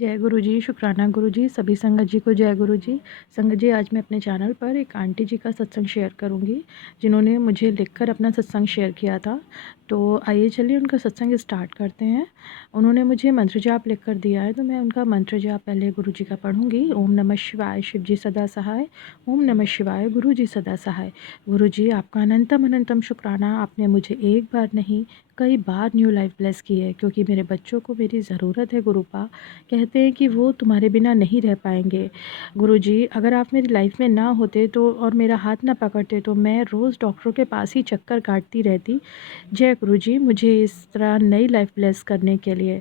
जय गुरु जी, शुक्राना गुरु जी, सभी संगत जी को जय गुरु जी। संगत जी, आज मैं अपने चैनल पर एक आंटी जी का सत्संग शेयर करूंगी, जिन्होंने मुझे लिखकर अपना सत्संग शेयर किया था। तो आइए चलिए उनका सत्संग स्टार्ट करते हैं। उन्होंने मुझे मंत्र जाप लिख कर दिया है, तो मैं उनका मंत्र जाप पहले गुरु जी का पढ़ूंगी। ओम नमः शिवाय, शिव जी सदा सहाय। ओम नमः शिवाय, गुरु जी सदा सहाय। गुरु जी, आपका अनंतम अनंतम शुक्राना। आपने मुझे एक बार नहीं कई बार न्यू लाइफ ब्लेस की है, क्योंकि मेरे बच्चों को मेरी ज़रूरत है गुरुपा। कहते हैं कि वो तुम्हारे बिना नहीं रह पाएंगे। गुरुजी, अगर आप मेरी लाइफ में ना होते तो और मेरा हाथ ना पकड़ते तो मैं रोज़ डॉक्टरों के पास ही चक्कर काटती रहती। जय गुरुजी, मुझे इस तरह नई लाइफ ब्लेस करने के लिए।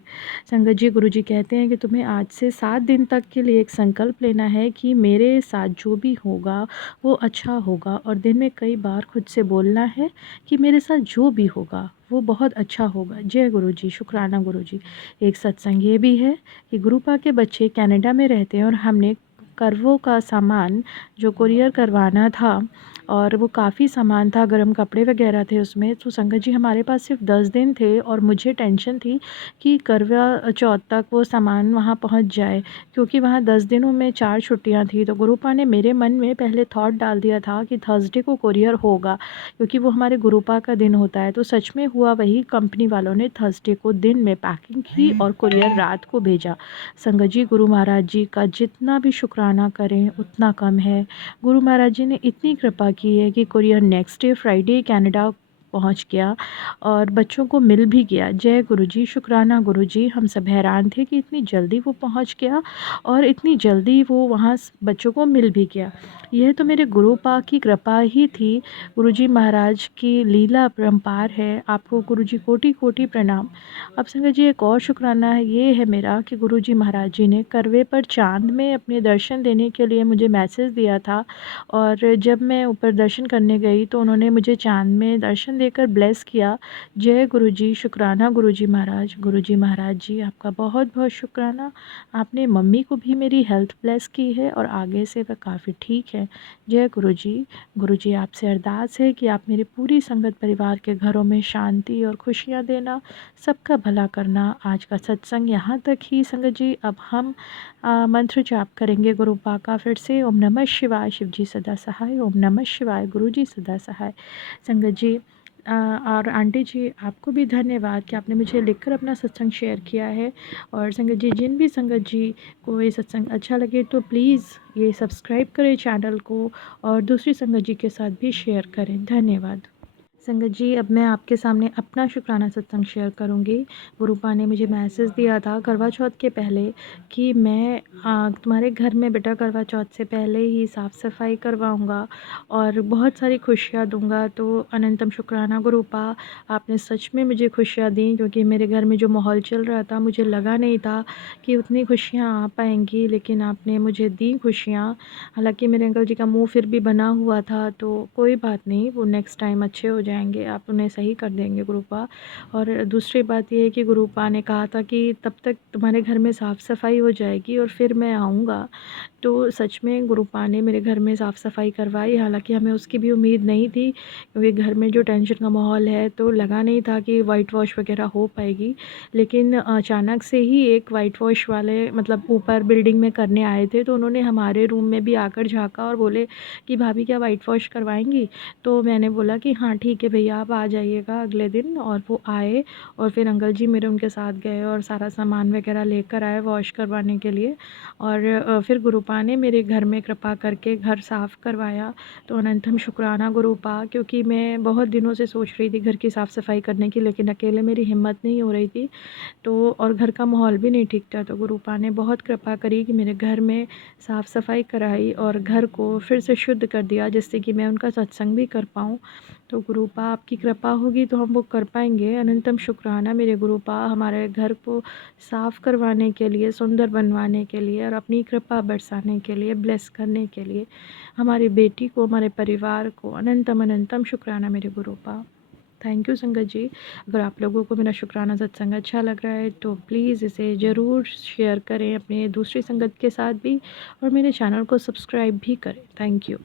संगत जी, गुरुजी कहते हैं कि तुम्हें आज से 7 दिन तक के लिए एक संकल्प लेना है कि मेरे साथ जो भी होगा वो अच्छा होगा, और दिन में कई बार खुद से बोलना है कि मेरे साथ जो भी होगा वो बहुत अच्छा होगा। जय गुरुजी, शुक्राना गुरुजी। एक सत्संग ये भी है कि गुरुपा के बच्चे कनाडा में रहते हैं और हमने करवों का सामान जो कुरियर करवाना था, और वो काफ़ी सामान था, गर्म कपड़े वगैरह थे उसमें। तो संगत जी, हमारे पास सिर्फ 10 दिन थे और मुझे टेंशन थी कि करवा चौथ तक वो सामान वहाँ पहुँच जाए, क्योंकि वहाँ 10 दिनों में 4 छुट्टियाँ थी। तो गुरुपा ने मेरे मन में पहले थॉट डाल दिया था कि थर्सडे को कुरियर होगा, क्योंकि वो हमारे गुरुपा का दिन होता है। तो सच में हुआ वही, कंपनी वालों ने थर्सडे को दिन में पैकिंग की और कुरियर रात को भेजा। संगत जी, गुरु महाराज जी का जितना भी शुक्राना करें उतना कम है। गुरु महाराज जी ने इतनी कृपा की है कि courier next day Friday Canada पहुंच गया और बच्चों को मिल भी गया। जय गुरुजी, शुक्राना गुरुजी। हम सब हैरान थे कि इतनी जल्दी वो पहुंच गया और इतनी जल्दी वो वहाँ बच्चों को मिल भी गया। यह तो मेरे गुरुपा की कृपा ही थी। गुरुजी महाराज की लीला परम्पार है। आपको गुरुजी कोटि कोटि प्रणाम। अब संगत जी, एक और शुक्राना है ये है मेरा कि गुरुजी महाराज जी ने करवे पर चांद में अपने दर्शन देने के लिए मुझे मैसेज दिया था, और जब मैं ऊपर दर्शन करने गई तो उन्होंने मुझे चांद में दर्शन देकर ब्लेस किया। जय गुरुजी, शुक्राना गुरुजी महाराज। गुरुजी महाराज जी, आपका बहुत बहुत शुक्राना। आपने मम्मी को भी मेरी हेल्थ ब्लेस की है और आगे से वह काफ़ी ठीक है। जय गुरुजी। गुरुजी, आपसे अरदास है कि आप मेरे पूरी संगत परिवार के घरों में शांति और खुशियाँ देना, सबका भला करना। आज का सत्संग यहाँ तक ही संगत जी। अब हम मंत्र जाप करेंगे गुरुपा का फिर से। ओम नमः शिवाय, शिव जी सदा सहाय। ओम नमः शिवाय, गुरु जी सदा सहाय। संगत जी, और आंटी जी, आपको भी धन्यवाद कि आपने मुझे लिखकर अपना सत्संग शेयर किया है। और संगत जी, जिन भी संगत जी को ये सत्संग अच्छा लगे तो प्लीज़ ये सब्सक्राइब करें चैनल को, और दूसरी संगत जी के साथ भी शेयर करें। धन्यवाद। संगत जी, अब मैं आपके सामने अपना शुक्राना सत्संग शेयर करूंगी। गुरुपा ने मुझे मैसेज दिया था करवा चौथ के पहले कि मैं तुम्हारे घर में बेटा करवा चौथ से पहले ही साफ़ सफाई करवाऊंगा और बहुत सारी खुशियां दूंगा। तो अनंतम शुक्राना गुरुपा, आपने सच में मुझे खुशियां दी, क्योंकि मेरे घर में जो माहौल चल रहा था मुझे लगा नहीं था कि उतनी खुशियाँ आ पाएंगी, लेकिन आपने मुझे दी खुशियाँ। हालांकि मेरे अंकल जी का मुँह फिर भी बना हुआ था, तो कोई बात नहीं, वो नेक्स्ट टाइम अच्छे हो जाएंगे, आप उन्हें सही कर देंगे गुरुपा। और दूसरी बात ये है कि गुरुपा ने कहा था कि तब तक तुम्हारे घर में साफ़ सफाई हो जाएगी और फिर मैं आऊँगा। तो सच में गुरुपा ने मेरे घर में साफ़ सफाई करवाई। हालांकि हमें उसकी भी उम्मीद नहीं थी, क्योंकि घर में जो टेंशन का माहौल है तो लगा नहीं था कि वाइट वॉश वगैरह हो पाएगी। लेकिन अचानक से ही एक वाइट वॉश वाले मतलब ऊपर बिल्डिंग में करने आए थे, तो उन्होंने हमारे रूम में भी आकर झाँका और बोले कि भाभी क्या वाइट वॉश करवाएंगी। तो मैंने बोला कि हाँ ठीक है भैया, आप आ जाइएगा अगले दिन। और वो आए और फिर अंकल जी मेरे उनके साथ गए और सारा सामान वगैरह लेकर आए वॉश करवाने के लिए। और फिर गुरुपा ने मेरे घर में कृपा करके घर साफ़ करवाया। तो अनंतम शुक्राना गुरुपा, क्योंकि मैं बहुत दिनों से सोच रही थी घर की साफ़ सफाई करने की, लेकिन अकेले मेरी हिम्मत नहीं हो रही थी। तो और घर का माहौल भी नहीं ठीक था, तो गुरुपा ने बहुत कृपा करी कि मेरे घर में साफ़ सफाई कराई और घर को फिर से शुद्ध कर दिया, जिससे कि मैं उनका सत्संग भी कर पाऊँ। तो गुरुपा, आपकी कृपा होगी तो हम वो कर पाएंगे। अनंतम शुक्राना मेरे गुरुपा, हमारे घर को साफ़ करवाने के लिए, सुंदर बनवाने के लिए और अपनी कृपा बरसाने के लिए, ब्लेस करने के लिए, हमारी बेटी को, हमारे परिवार को। अनंतम अनंतम शुक्राना मेरे गुरुपा। थैंक यू संगत जी। अगर आप लोगों को मेरा शुक्राना सत्संग अच्छा लग रहा है तो प्लीज़ इसे ज़रूर शेयर करें अपने दूसरी संगत के साथ भी, और मेरे चैनल को सब्सक्राइब भी करें। Thank you.